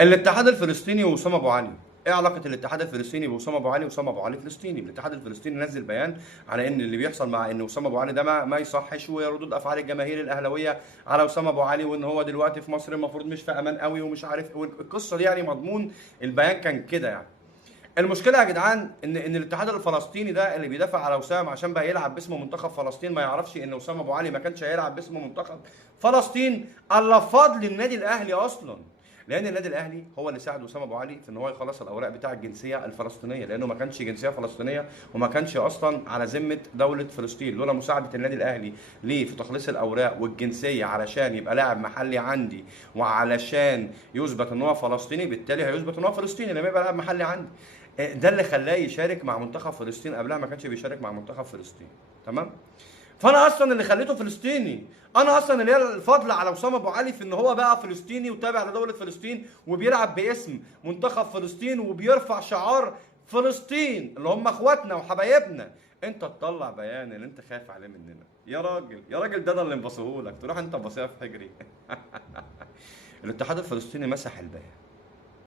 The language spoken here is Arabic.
الاتحاد الفلسطيني واسامه ابو علي. ايه علاقه الاتحاد الفلسطيني باسامه ابو علي؟ واسامه ابو علي فلسطيني. الاتحاد الفلسطيني نزل بيان على ان اللي بيحصل مع ان اسامه ابو علي ده ما يصحش، وردود افعال الجماهير الاهلاويه على اسامه ابو علي، وان هو دلوقتي في مصر المفروض مش في امان قوي ومش عارف، والقصه دي يعني مضمون البيان كان كده يعني. المشكله يا جدعان ان الاتحاد الفلسطيني ده اللي بيدافع على وسام عشان بقى يلعب باسم منتخب فلسطين، ما يعرفش ان اسامه ابو علي ما كانش هيلعب باسم منتخب فلسطين الا بفضل النادي الاهلي اصلا. لان النادي الاهلي هو اللي ساعد اسامه ابو علي في ان هو يخلص الاوراق بتاع الجنسيه الفلسطينيه، لانه ما كانش جنسيه فلسطينيه وما كانش اصلا على ذمه دوله فلسطين. لولا مساعده النادي الاهلي ليه في تخليص الاوراق والجنسيه علشان يبقى لاعب محلي عندي، وعلشان يثبت ان هو فلسطيني، بالتالي هيثبت ان هو فلسطيني لما يبقى لاعب محلي عندي. ده اللي خلاه يشارك مع منتخب فلسطين، قبلها ما كانش بيشارك مع منتخب فلسطين. تمام. فانا اصلا اللي خليته فلسطيني، انا اصلا اللي هي الفضل على اسامه ابو علي في ان هو بقى فلسطيني وتابع لدوله فلسطين وبيلعب باسم منتخب فلسطين وبيرفع شعار فلسطين اللي هم اخواتنا وحبايبنا. انت تطلع بيان اللي انت خايف عليه مننا يا راجل، يا راجل، ده انا اللي مبصيهولك تروح انت باصيها في حجري. الاتحاد الفلسطيني مسح البيان.